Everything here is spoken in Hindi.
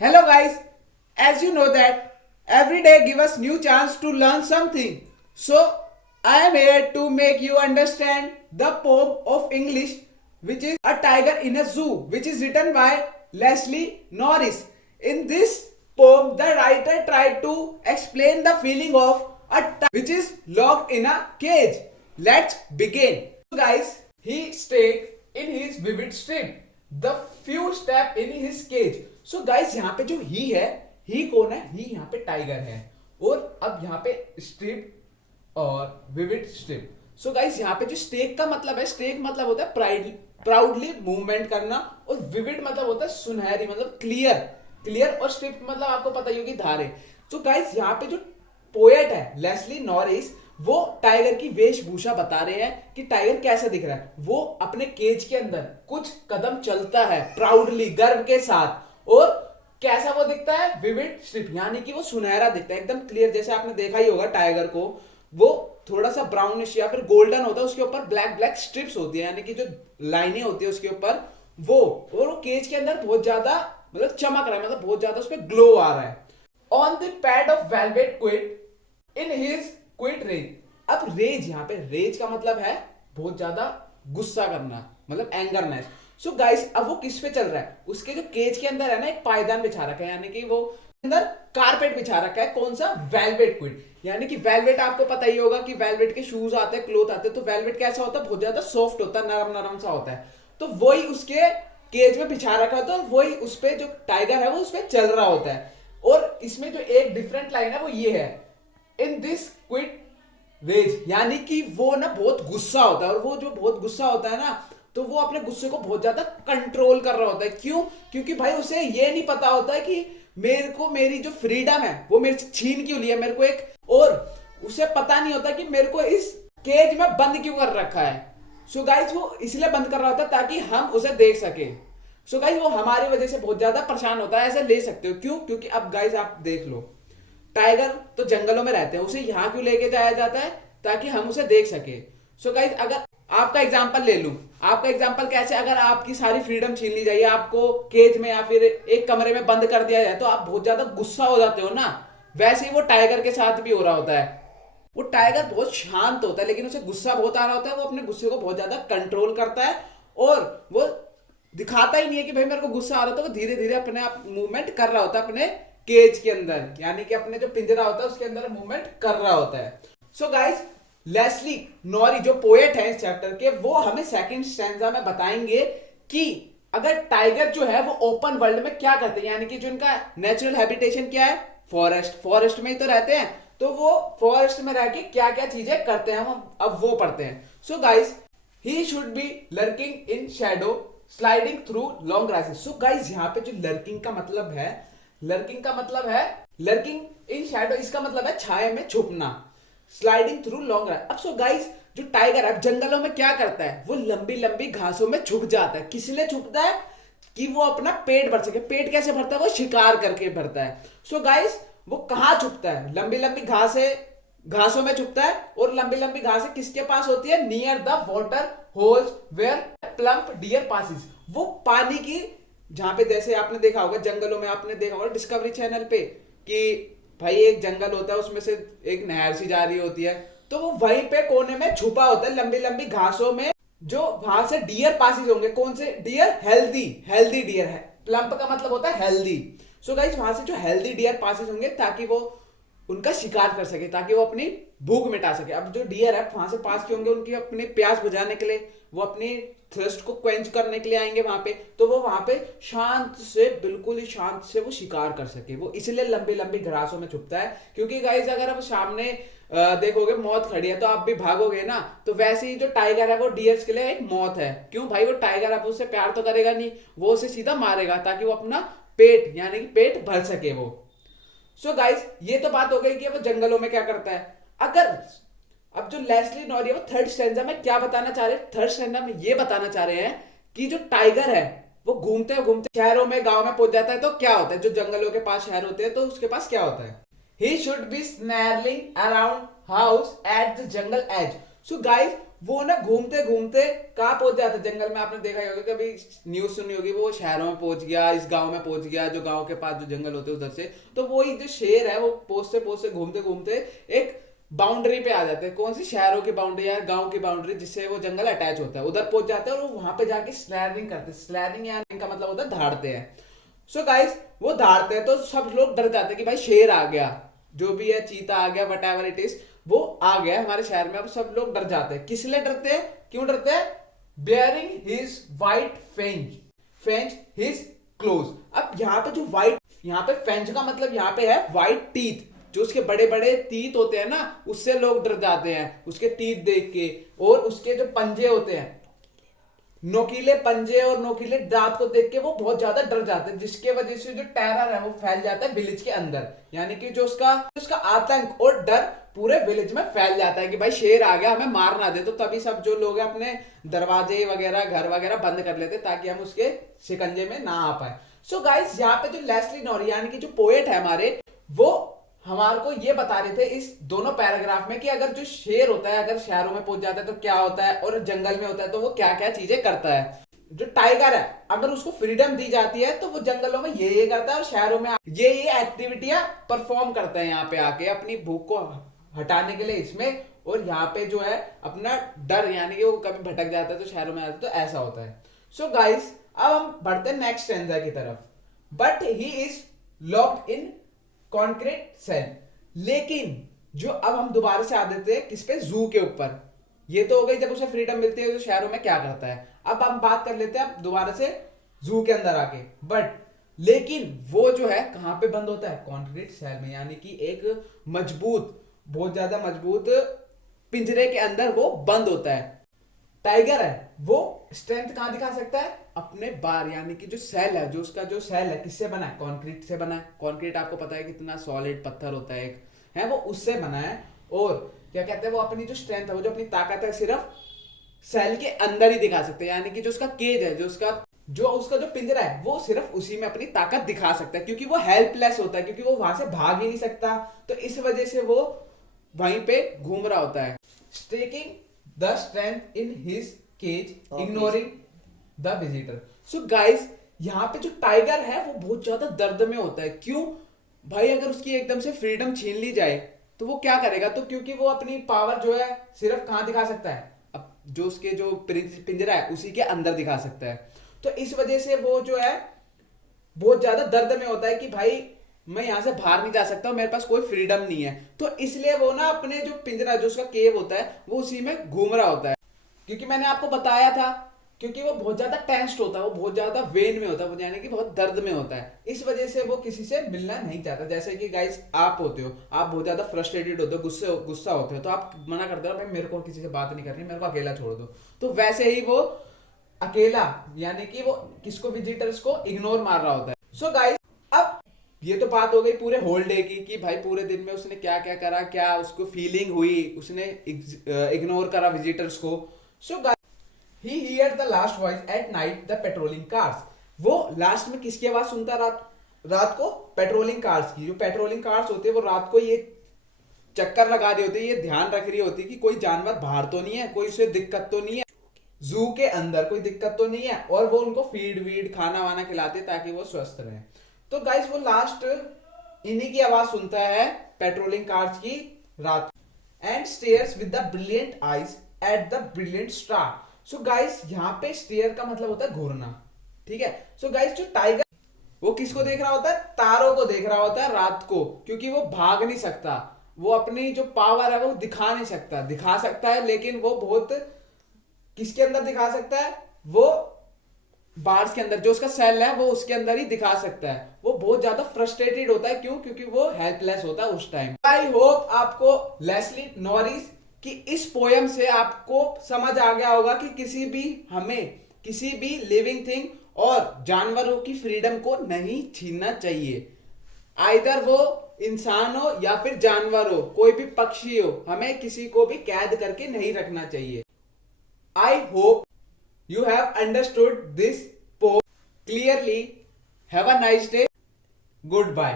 Hello guys, as you know that every day give us new chance to learn something. So I am here to make you understand the poem of English which is A Tiger in a Zoo, which is written by Leslie Norris. In this poem the writer tried to explain the feeling of a tiger which is locked in a cage. Let's begin. So guys, he stayed in his vivid strip the few step in his cage. So guys, यहाँ पे जो ही है, ही कौन है? ही यहाँ पे टाइगर है और अब यहाँ पे स्ट्रिप और विविड स्ट्रिप. सो गाइस, यहाँ पे जो स्टेक का मतलब है, स्टेक मतलब होता है प्राउडली मूवमेंट करना, और विविड मतलब होता है सुनहरी, मतलब क्लियर क्लियर, और स्ट्रिप मतलब आपको पता ही होगी धारे. सो गाइस, यहाँ पे जो पोएट है लेस्ली नॉरिस, वो टाइगर की वेशभूषा बता रहे हैं कि टाइगर कैसा दिख रहा है. वो अपने केज के अंदर कुछ कदम चलता है प्राउडली, गर्व के साथ, और कैसा वो दिखता है? विविड स्ट्रिप, यानी कि वो सुनहरा दिखता है, एकदम क्लियर. जैसे आपने देखा ही होगा टाइगर को, वो थोड़ा सा ब्राउनिश या फिर गोल्डन होता है, उसके ऊपर ब्लैक ब्लैक स्ट्रिप्स होती है, यानी कि जो लाइनें होती है उसके ऊपर वो, और वो केज के अंदर बहुत ज्यादा मतलब चमक रहा है, मतलब बहुत ज्यादा उस पर ग्लो आ रहा है. On the pad of velvet quiet in his quiet rage. अब रेज, यहाँ पे रेज का मतलब है बहुत ज्यादा गुस्सा करना, मतलब एंगरनेस. सो गाइस, अब वो किस पे चल रहा है? उसके जो केज के अंदर है ना, एक पायदान बिछा रखा है, यानी कि वो अंदर कारपेट बिछा रखा है. कौन सा? Velvet quit. यानी कि वेलवेट आपको पता ही होगा कि वेलवेट के शूज आते हैं, क्लोथ आते हैं, तो वेलवेट कैसा होता है? बहुत ज्यादा सॉफ्ट होता है, नरम नरम सा होता है. तो वही उसके केज में बिछा रखा होता है, और वही उस पे जो टाइगर है वो उस पे चल रहा होता है. और इसमें जो एक डिफरेंट लाइन है वो ये है, इन दिस क्विट रेज, यानी कि वो ना बहुत गुस्सा होता है, और वो जो बहुत गुस्सा होता है ना, तो वो अपने गुस्से को बहुत ज्यादा कंट्रोल कर रहा होता है. क्यों? क्योंकि भाई उसे ये नहीं पता होता है कि मेरे को मेरी जो फ्रीडम है वो मेरे से छीन क्यों लिया मेरे को एक, और उसे पता नहीं होता कि मेरे को इस केज में बंद क्यों कर रखा है. सो गाइस, वो इसलिए बंद कर रहा होता है ताकि हम उसे देख सके. सो गाइस, वो हमारी वजह से बहुत ज्यादा परेशान होता है, ऐसे ले सकते हो. क्यों? क्योंकि अब गाइस आप देख लो, टाइगर तो जंगलों में रहते हैं, उसे यहां क्यों लेके जाया जाता है? ताकि हम उसे देख सके. सो गाइस, अगर आपका एग्जांपल ले लूं, आपका एग्जांपल कैसे? अगर आपकी सारी फ्रीडम छीन ली जाए, आपको केज में या फिर एक कमरे में बंद कर दिया जाए, तो आप बहुत ज्यादा गुस्सा हो जाते हो ना. वैसे ही वो टाइगर के साथ भी हो रहा होता है. वो टाइगर बहुत शांत होता है, लेकिन उसे गुस्सा बहुत आ रहा होता है. वो अपने गुस्से को बहुत ज्यादा कंट्रोल करता है, और वो दिखाता ही नहीं है कि भाई मेरे को गुस्सा आ रहा था. वो धीरे धीरे अपने आप मूवमेंट कर रहा होता है अपने केज के अंदर, यानी कि अपने जो पिंजरा होता है उसके अंदर मूवमेंट कर रहा होता है. सो गाइस, लेस्ली नॉरी जो पोएट है इस चैप्टर के, वो हमें सेकंड स्टैंजा में बताएंगे कि अगर टाइगर जो है वो ओपन वर्ल्ड में क्या करते हैं, यानी कि जो इनका नेचुरल हैबिटेशन क्या है? फॉरेस्ट. फॉरेस्ट में ही तो रहते हैं, तो वो फॉरेस्ट में रह के क्या क्या चीजें करते हैं हम अब वो पढ़ते हैं. So guys, he should B lurking in Shadow sliding through long grasses. So guys, यहाँ पे जो लर्किंग का मतलब है, लर्किंग का मतलब है लर्किंग इन शैडो, इसका मतलब है छाया में छुपना. Sliding through long grass. अब सो गाइस, जो टाइगर है जंगलों में क्या करता है? वो लंबी लंबी घासों में छुप जाता है. किस लिए छुपता है? कि वो अपना पेट भर सके. पेट कैसे भरता है? वो शिकार करके भरता है. सो गाइस, वो कहाँ छुपता है? लंबी लंबी घासों में छुपता है, और लंबी लंबी घासें किसके पास होती है? Near the water holes where plump deer passes. वो पानी की, जहां पे जैसे आपने देखा होगा जंगलों में, आपने देखा होगा डिस्कवरी चैनल पे कि भाई एक जंगल होता है, उसमें से एक नहर सी जा रही होती है, तो वो वहीं पे कोने में छुपा होता है लंबी लंबी घासों में, जो वहां से डियर पासिस होंगे. कौन से डियर? हेल्दी हेल्दी डियर है. प्लम्प का मतलब होता है हेल्दी. सो गाइस, वहां से जो हेल्दी डियर पासिस होंगे ताकि वो उनका शिकार कर सके, ताकि वो अपनी भूख मिटा सके. अब जो डियर है वहां से पास किए होंगे, उनकी अपनी प्यास बुझाने के लिए, वो अपनी थर्स्ट को क्वेंच करने के लिए आएंगे वहां पे, तो वो वहां पे शांत से, बिल्कुल ही शांत से वो शिकार कर सके. वो इसलिए लंबी लंबी घासों में छुपता है. क्योंकि गाइस, अगर आप सामने देखोगे मौत खड़ी है तो आप भी भागोगे ना, तो वैसे ही जो टाइगर है वो डियर्स के लिए एक मौत है. क्यों भाई? वो टाइगर अब उससे प्यार तो करेगा नहीं, वो उसे सीधा मारेगा ताकि वो अपना पेट, यानी कि पेट भर सके वो. सो गाइस, ये तो बात हो गई कि वो जंगलों में क्या करता है. अगर अब जो लेस्ली नॉरी है वो थर्ड स्टैंजा में क्या बताना चाह रहे हैं? थर्ड स्टैंजा में ये बताना चाह रहे हैं कि जो टाइगर है वो घूमते घूमते शहरों में, गांव में पहुंच जाता है, तो क्या होता है? जो जंगलों के पास शहर होते हैं, तो उसके पास क्या होता है? He should be snarling around house at the jungle edge. So guys, वो ना घूमते घूमते कहाँ पहुंच जाता है, जंगल में। आपने देखा ही होगा, कभी न्यूज सुनी होगी, वो शहरों में पहुंच गया, इस गांव में पहुंच गया, जो गांव के पास जो जंगल होते हैं उधर से। तो वही जो शेर है वो पहुंचते घूमते घूमते एक बाउंड्री पे आ जाते हैं। कौन सी? शहरों की बाउंड्री या गांव की बाउंड्री जिससे वो जंगल अटैच होता है, उधर पहुंच जाते हैं और वो वहां पे जाके स्लैरिंग करते हैं। स्लैरिंग यानी का मतलब होता है धाड़ते हैं। सो गाइस वो धाड़ते हैं तो सब लोग डर जाते हैं कि भाई शेर आ गया, जो भी है, चीता आ गया, वट एवर इट इज, वो आ गया हमारे शहर में। अब सब लोग डर जाते हैं। किस लिए डरते हैं? क्यों डरते हैं? Bearing his white fangs his claws. अब यहाँ पे जो वाइट, यहाँ पे फेंज का मतलब यहाँ पे है वाइट टीथ, जो उसके बड़े बड़े टीथ होते हैं ना, उससे लोग डर जाते हैं उसके टीथ देख के। और उसके जो पंजे होते हैं, नोकीले पंजे और नोकीले दांत को देख के वो बहुत ज्यादा डर जाते हैं, जिसके वजह से जो टेरर है वो फैल जाता है विलेज के अंदर। यानी कि जो उसका आतंक और डर पूरे विलेज में फैल जाता है कि भाई शेर आ गया, हमें मार ना दे। तो तभी सब जो लोग हैं अपने दरवाजे वगैरह, घर वगैरह बंद कर लेते ताकि हम उसके शिकंजे में ना आ पाए। सो गाइस यहाँ पे जो लेस्ली नॉरी यानी कि जो पोएट है हमारे, वो हमारे को ये बता रहे थे इस दोनों पैराग्राफ में कि अगर जो शेर होता है अगर शहरों में पहुंच जाता है तो क्या होता है, और जंगल में होता है तो वो क्या क्या चीजें करता है। जो टाइगर है अगर उसको फ्रीडम दी जाती है तो वो जंगलों में ये करता है और शहरों में ये एक्टिविटियां परफॉर्म करता है यहाँ पे आके अपनी भूख को हटाने के लिए इसमें। और यहाँ पे जो है अपना डर, यानी कि वो कभी भटक जाता है तो शहरों में आता है, तो ऐसा होता है। सो गाइस अब हम बढ़ते हैं नेक्स्ट स्टैंजा की तरफ। But he is locked in concrete cell. लेकिन जो अब हम दोबारा से आ देते हैं किस पे? जू के ऊपर। ये तो हो गई जब उसे फ्रीडम मिलती है तो शहरों में क्या करता है। अब हम बात कर लेते हैं अब दोबारा से जू के अंदर आके। बट लेकिन वो जो है कहां पे बंद होता है? कॉन्क्रीट सेल में, यानी कि एक मजबूत, बहुत ज्यादा मजबूत पिंजरे के अंदर वो बंद होता है। टाइगर है वो स्ट्रेंथ कहां दिखा सकता है? अपने बार, यानी कि जो सेल है, जो उसका जो सेल है किससे बना है? कॉन्क्रीट से बना है। कॉन्क्रीट आपको पता है कितना सॉलिड पत्थर होता है, एक है वो, उससे बना है। और क्या कहते हैं, वो अपनी जो स्ट्रेंथ है, वो जो अपनी ताकत है, सिर्फ सेल के अंदर ही दिखा सकते हैं। यानी कि जो उसका केज है, जो उसका जो पिंजरा है, वो सिर्फ उसी में अपनी ताकत दिखा सकता है, क्योंकि वो हेल्पलेस होता है, क्योंकि वो वहां से भाग ही नहीं सकता। तो इस वजह से वो वहीं पे घूम रहा होता है, stalking the strength in his cage, ignoring the visitor. So guys यहाँ पे जो टाइगर है वो बहुत ज्यादा दर्द में होता है। क्यों भाई? अगर उसकी एकदम से फ्रीडम छीन ली जाए तो वो क्या करेगा? तो क्योंकि वो अपनी पावर जो है सिर्फ कहां दिखा सकता है? अब जो उसके जो पिंजरा है उसी के अंदर दिखा सकता है। तो इस वजह से वो जो है बहुत ज्यादा दर्द में होता है कि भाई मैं यहां से बाहर नहीं जा सकता, मेरे पास कोई फ्रीडम नहीं है। तो इसलिए वो ना अपने जो पिंजरा, जो उसका केव होता है, वो उसी में घूम रहा होता है। क्योंकि मैंने आपको बताया था, क्योंकि वो बहुत ज्यादा टेंस्ड होता है, वो बहुत ज्यादा वेन में होता है, यानी कि बहुत दर्द में होता है। इस वजह से वो किसी से मिलना नहीं चाहता। जैसे कि गाइस आप होते हो, आप बहुत ज्यादा फ्रस्ट्रेटेड होते हो, गुस्सा होते हो, तो आप मना करते हो भाई मेरे को किसी से बात नहीं करनी, मेरे को अकेला छोड़ दो। तो वैसे ही वो अकेला, यानी कि वो किसको? विजिटर्स को इग्नोर मार रहा होता है। सो गाइस अब ये तो बात हो गई पूरे होल डे की कि भाई पूरे दिन में उसने क्या क्या करा, क्या उसको फीलिंग हुई, उसने इग्नोर करा विजिटर्स को। So he hear the last voice at night the patrolling cars. वो लास्ट में किसकी आवाज सुनता रात को? पेट्रोलिंग कार्स की। जो पेट्रोलिंग कार्स होते हैं वो रात को ये चक्कर लगा रही होती है, ये ध्यान रख रही होती है कि कोई जानवर बाहर तो नहीं है, कोई उसे दिक्कत तो नहीं है, जू के अंदर कोई दिक्कत तो नहीं है। और वो उनको फीड वीड खाना वाना खिलाते ताकि वो स्वस्थ रहे। तो गाइस वो लास्ट इन्हीं की आवाज सुनता है पेट्रोलिंग कार्स की रात, and stairs with the brilliant eyes at the brilliant star. So guys यहाँ पे स्टेयर का मतलब होता है घूरना, ठीक है। सो गाइस जो टाइगर वो किसको देख रहा होता है? तारों को देख रहा होता है रात को, क्योंकि वो भाग नहीं सकता, वो अपनी जो पावर है वो दिखा नहीं सकता। दिखा सकता है लेकिन वो बहुत किसके अंदर दिखा सकता है? वो बार्स के अंदर, जो उसका सेल है वो उसके अंदर ही दिखा सकता है। वो बहुत ज्यादा फ्रस्ट्रेटेड होता है। क्यों? क्योंकि वो हेल्पलेस होता है उस टाइम। आई होप आपको लेस्ली नॉरिस की इस पोयम से आपको समझ आ गया होगा कि किसी भी लिविंग थिंग और जानवरों की फ्रीडम को नहीं छीनना चाहिए। आइदर वो इंसान हो या फिर जानवर हो, कोई भी पक्षी हो, हमें किसी को भी कैद करके नहीं रखना चाहिए। I hope you have understood this poem clearly. Have a nice day. Goodbye.